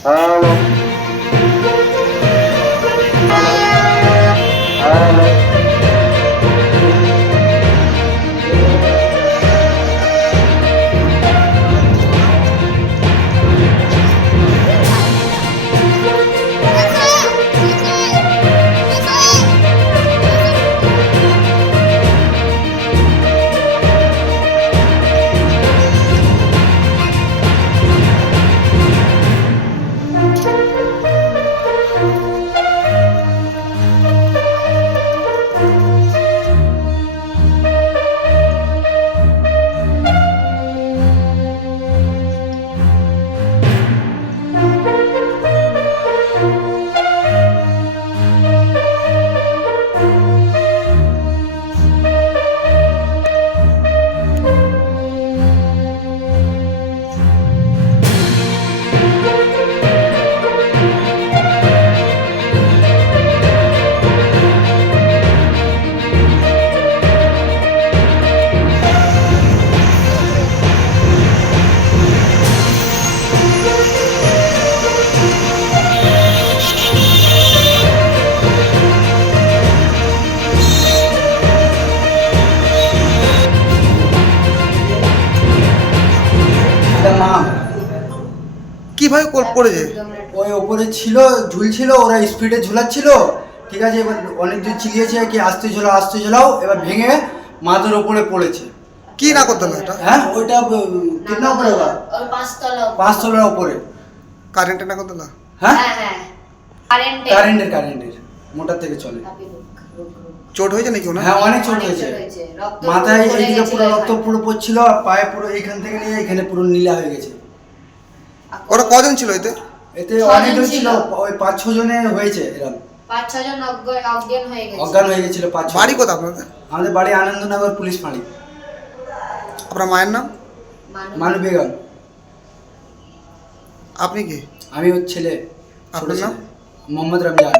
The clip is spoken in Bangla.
কিভাবে পড়েছে? ওই ওপরে ছিল, ঝুলছিল, ওরা স্পিডে ঝুলাচ্ছিল, ঠিক আছে। এবার অনেক দূর চিলিয়েছে কি আস্তে ঝোলাও, এবার ভেঙে মাথার ওপরে পড়েছে। কি না করতে হবে এটা? হ্যাঁ, ওইটা কিतना উপরে বা 5 তলার উপরে। কারেন্টে না করতে না? হ্যাঁ হ্যাঁ কারেন্টের মোটর থেকে চলে। চোট হয়েছে নাকি ওনার? হ্যাঁ, অনেক চোট হয়েছে। মাথায় এইদিকে পুরো রক্ত পুরো পড়ছিল, আর পায়ে পুরো এইখান থেকে নিয়ে এখানে পুরো নীলা হয়ে গেছে। ওরা কজন ছিল এতে? এতে অনেকজন ছিল, ওই 5-6 জনে হয়েছে এরকম। 5-6 জন অজ্ঞান হয়ে গেছিল। 5-6। বাড়ি কোথা আপনাদের? আমাদের বাড়ি আনন্দনগর পুলিশ ফাঁড়ি। আপনার মায়ের নাম? মানু বেগম। আপনি কি? আমি ওর ছেলে। আপনার নাম? মোহাম্মদ রমজান।